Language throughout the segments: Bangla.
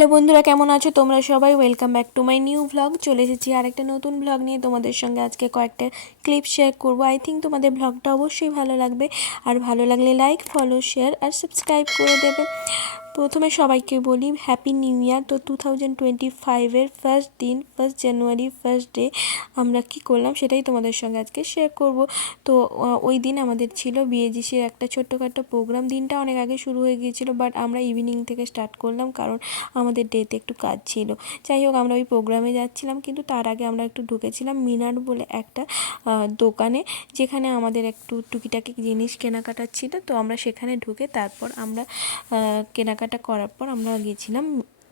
হ্যালো বন্ধুরা, কেমন আছো তোমরা সবাই? Welcome back to my new vlog. চলে এসেছি আর একটা নতুন ভ্লগ নিয়ে তোমাদের সঙ্গে। আজকে কয়েকটা ক্লিপ শেয়ার করবো। আই থিঙ্ক তোমাদের ভ্লগটা অবশ্যই ভালো লাগবে, আর ভালো লাগলে লাইক, ফলো, শেয়ার আর সাবস্ক্রাইব করে দেবে। প্রথমে সবাইকে বলি হ্যাপি নিউ ইয়ার। তো 2025-এর ফার্স্ট দিন, 1 জানুয়ারি, ফার্স্ট ডে আমরা কি করলাম সেটাই তোমাদের সঙ্গে আজকে শেয়ার করব। তো ওই দিন আমাদের ছিল বিএজিসির একটা ছোট্টখাটো প্রোগ্রাম। দিনটা অনেক আগে শুরু হয়ে গিয়েছিল, বাট আমরা ইভিনিং থেকে স্টার্ট করলাম, কারণ আমাদের ডেতে একটু কাজ ছিল। যাই হোক, আমরা ওই প্রোগ্রামে যাচ্ছিলাম, কিন্তু তার আগে আমরা একটু ঢুকেছিলাম মিনার বলে একটা দোকানে, যেখানে আমাদের একটু টুকিটাকি জিনিস কেনাকাটা ছিল। তো আমরা সেখানে ঢুকে তারপর আমরা কেনাকাটা করার পর আমরা গিয়েছিলাম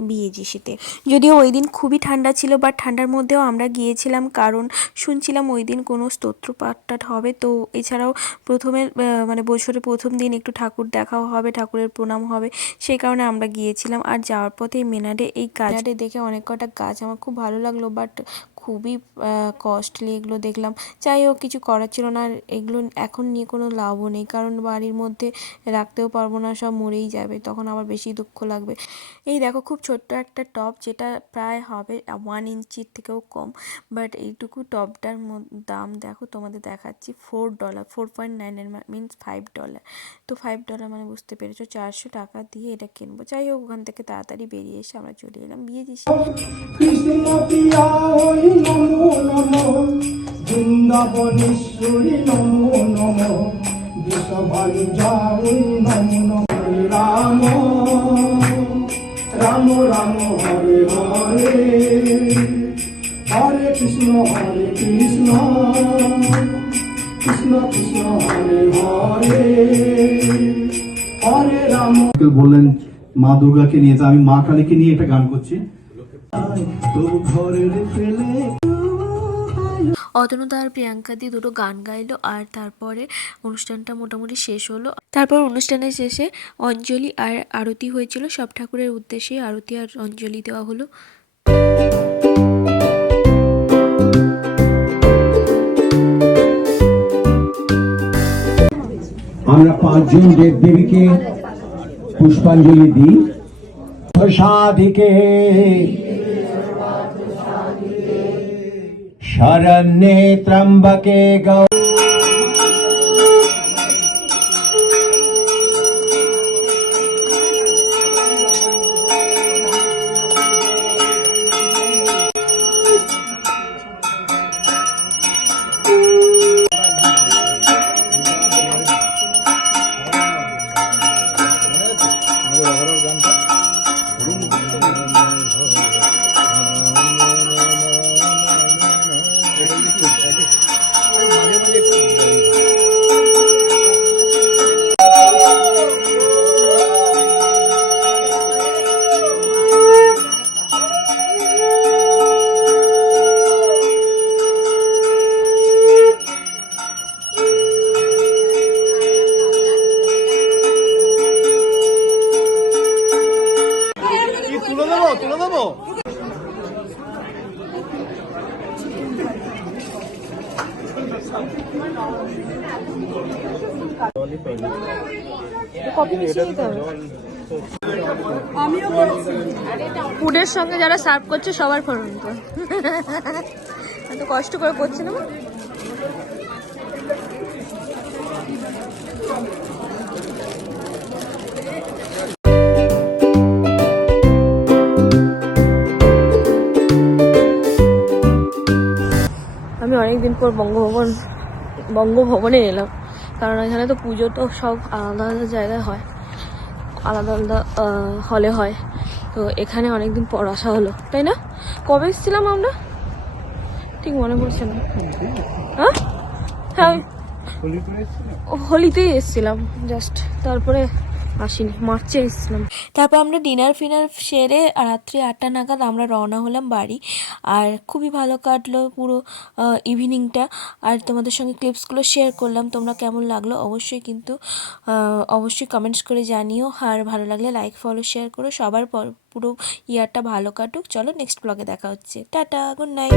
বিএজিসিতে। যদিও ওই দিন খুবই ঠান্ডা ছিল, বাট ঠান্ডার মধ্যেও আমরা গিয়েছিলাম, কারণ শুনছিলাম ওই দিন কোনো স্তোত্র পাঠ হবে। তো এছাড়াও মানে বছরের প্রথম দিন একটু ঠাকুর দেখাও হবে, ঠাকুরের প্রণাম হবে, সেই কারণে আমরা গিয়েছিলাম। আর যাওয়ার পথে মেনাডে গাছটা দেখে অনেক কটা গাছ আমার খুব ভালো লাগলো, বাট খুবই কস্টলি এগুলো দেখলাম। যাই হোক, কিছু করার ছিল না। আর এগুলো এখন নিয়ে কোনো লাভও নেই, কারণ বাড়ির মধ্যে রাখতেও পারবো না, সব মরেই যাবে, তখন আবার বেশি দুঃখ লাগবে। এই দেখো, খুব ছোট্ট একটা টব, যেটা প্রায় হবে 1 ইঞ্চির থেকেও কম, বাট এইটুকু টবটার দাম দেখো, তোমাদের দেখাচ্ছি, $4, 4.99 মিনস $5। তো $5 মানে বুঝতে পেরেছো, 400 টাকা দিয়ে এটা কিনবো। যাই হোক, ওখান থেকে তাড়াতাড়ি বেরিয়ে এসে আমরা চলে এলাম বিএজিসি। বৃন্দাবনেশ্বরী নমো নমো, বিশ্বভানুজাই নমো নমো, রাম রাম রাম হরে হরে, হরে কৃষ্ণ কৃষ্ণ কৃষ্ণ হরে হরে, হরে রাম। বললেন মা দুর্গাকে নিয়ে, আমি মা কালীকে নিয়ে একটা গান করছি। অতনুদা আর প্রিয়াঙ্কা দি দুটো গান গাইলো, আর তারপরে অনুষ্ঠানটা মোটামুটি শেষ হলো। তারপর অনুষ্ঠানের শেষে অঞ্জলি আর আরতি হয়েছিল। সব ঠাকুরের উদ্দেশ্যে আরতি আর অঞ্জলি দেওয়া হলো। আমরা 5 জন দেবদেবীকে পুষ্পাঞ্জলি দিই। সাধিকে শরণ্যে ত্রম্বকে গৌ। তুলে দেবো। ফুডের সঙ্গে যারা সার্ভ করছে সবার ফোন কর, এত কষ্ট করে করছে না। আমি অনেকদিন পর বঙ্গভবনে এলাম, কারণ এখানে তো পুজো তো সব আলাদা আলাদা জায়গায় হয়, আলাদা আলাদা হলে হয়। তো এখানে অনেকদিন পর আসা হলো, তাই না? কবে এসেছিলাম আমরা ঠিক মনে পড়ছে না। হ্যাঁ হ্যাঁ, হোলিতেই এসেছিলাম জাস্ট, তারপরে আসিনি, মার্চে এসেছিলাম। তারপর আমরা ডিনার ফিনার সেরে রাত্রি 8টা নাগাদ আমরা রওনা হলাম বাড়ি। আর খুবই ভালো কাটলো পুরো ইভিনিংটা, আর তোমাদের সঙ্গে ক্লিপসগুলো শেয়ার করলাম। তোমরা কেমন লাগলো অবশ্যই কমেন্টস করে জানিও, আর ভালো লাগলে লাইক, ফলো, শেয়ার করো। সবার পুরো ইয়ারটা ভালো কাটুক। চলো নেক্সট ব্লগে দেখা হচ্ছে। Tata, good night.